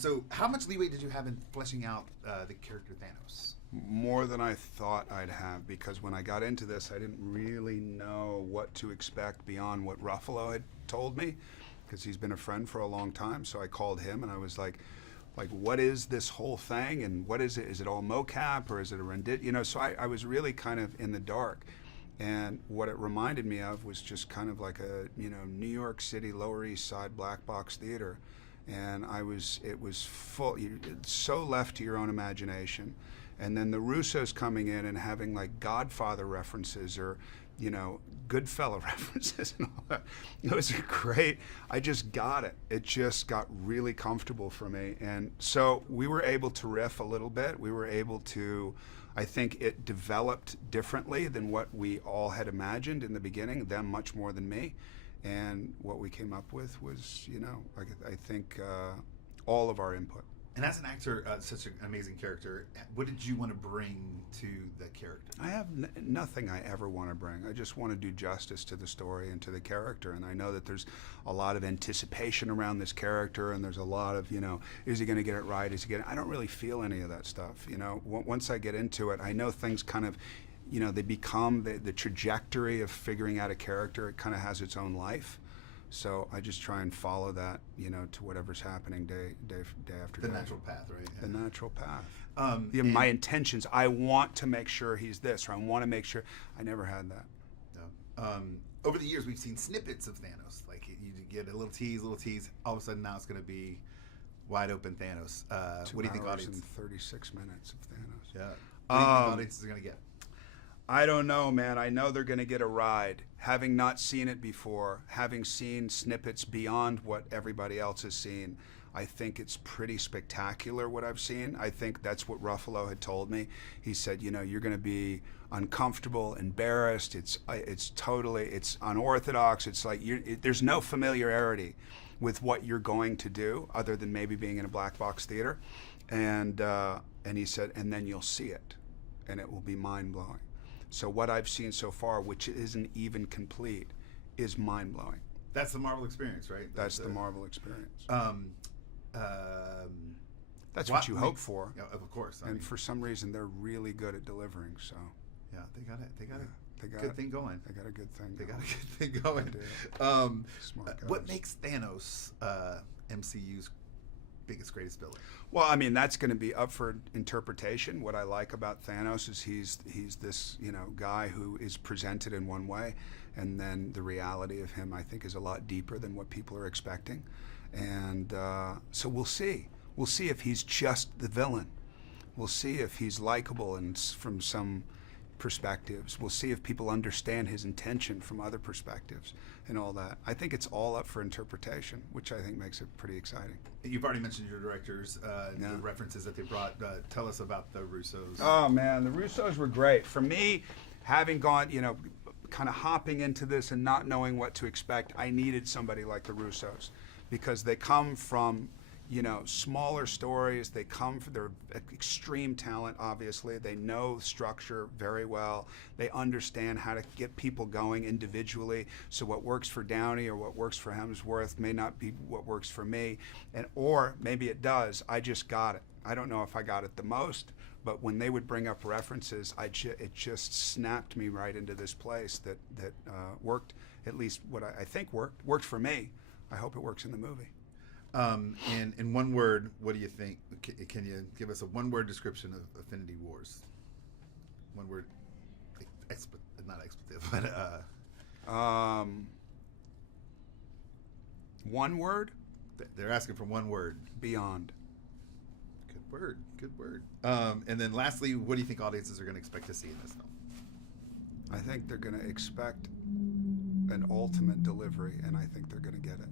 So how much leeway did you have in fleshing out the character Thanos? More than I thought I'd have, because when I got into this, I didn't really know what to expect beyond what Ruffalo had told me, because he's been a friend for a long time. So I called him and I was like, what is this whole thing, and what is it? Is it all mocap, or is it a rendition? You know, so I was really kind of in the dark. And what it reminded me of was just kind of like a, New York City, Lower East Side black box theater. And it was full, so left to your own imagination. And then the Russos coming in and having like Godfather references, or, Goodfellow references and all that. It was great. I just got it. It just got really comfortable for me. And so we were able to riff a little bit. We were able to, I think it developed differently than what we all had imagined in the beginning, them much more than me. And what we came up with was, I think all of our input. And as an actor, such an amazing character, what did you want to bring to the character? I have nothing I ever want to bring. I just want to do justice to the story and to the character. And I know that there's a lot of anticipation around this character, and there's a lot of, is he going to get it right? I don't really feel any of that stuff. Once I get into it, I know things kind of, they become the trajectory of figuring out a character. It kind of has its own life. So I just try and follow that, to whatever's happening day after day. The natural path, right? The natural path. My intentions, I want to make sure he's this, or I want to make sure. I never had that. No. Over the years, we've seen snippets of Thanos. Like, you get a little tease. All of a sudden, now it's going to be wide open Thanos. What do you think, audience? 2 hours and 36 minutes of Thanos. Yeah. What do you think audience is going to get? I don't know, man. I know they're going to get a ride. Having not seen it before, having seen snippets beyond what everybody else has seen, I think it's pretty spectacular what I've seen. I think that's what Ruffalo had told me. He said, you're going to be uncomfortable, embarrassed. It's unorthodox. It's like there's no familiarity with what you're going to do, other than maybe being in a black box theater. And he said, and then you'll see it, and it will be mind-blowing. So what I've seen so far, which isn't even complete, is mind-blowing. That's the Marvel experience, right? That's the Marvel experience. That's what you hope for. Yeah, of course. And for some reason, they're really good at delivering. So yeah, they got it. They got a good thing going. They got a good thing. They got a good thing going. Smart guys. What makes Thanos MCU's biggest, greatest villain? Well, I mean, that's going to be up for interpretation. What I like about Thanos is he's this guy who is presented in one way, and then the reality of him, I think, is a lot deeper than what people are expecting. And so we'll see. We'll see if he's just the villain. We'll see if he's likable and from some perspectives. We'll see if people understand his intention from other perspectives and all that. I think it's all up for interpretation, which I think makes it pretty exciting. You've already mentioned your directors, the references that they brought. Tell us about the Russos. Oh, man, the Russos were great. For me, having gone, kind of hopping into this and not knowing what to expect, I needed somebody like the Russos, because they come from smaller stories. They come from their extreme talent, obviously. They know structure very well. They understand how to get people going individually. So what works for Downey or what works for Hemsworth may not be what works for me. Or maybe it does. I just got it. I don't know if I got it the most, but when they would bring up references, it just snapped me right into this place that worked, at least what I think worked for me. I hope it works in the movie. In one word, what do you think? Can you give us a one-word description of Infinity Wars? One word, not expletive, but one word? They're asking for one word. Beyond. Good word. And then lastly, what do you think audiences are going to expect to see in this film? I think they're going to expect an ultimate delivery, and I think they're going to get it.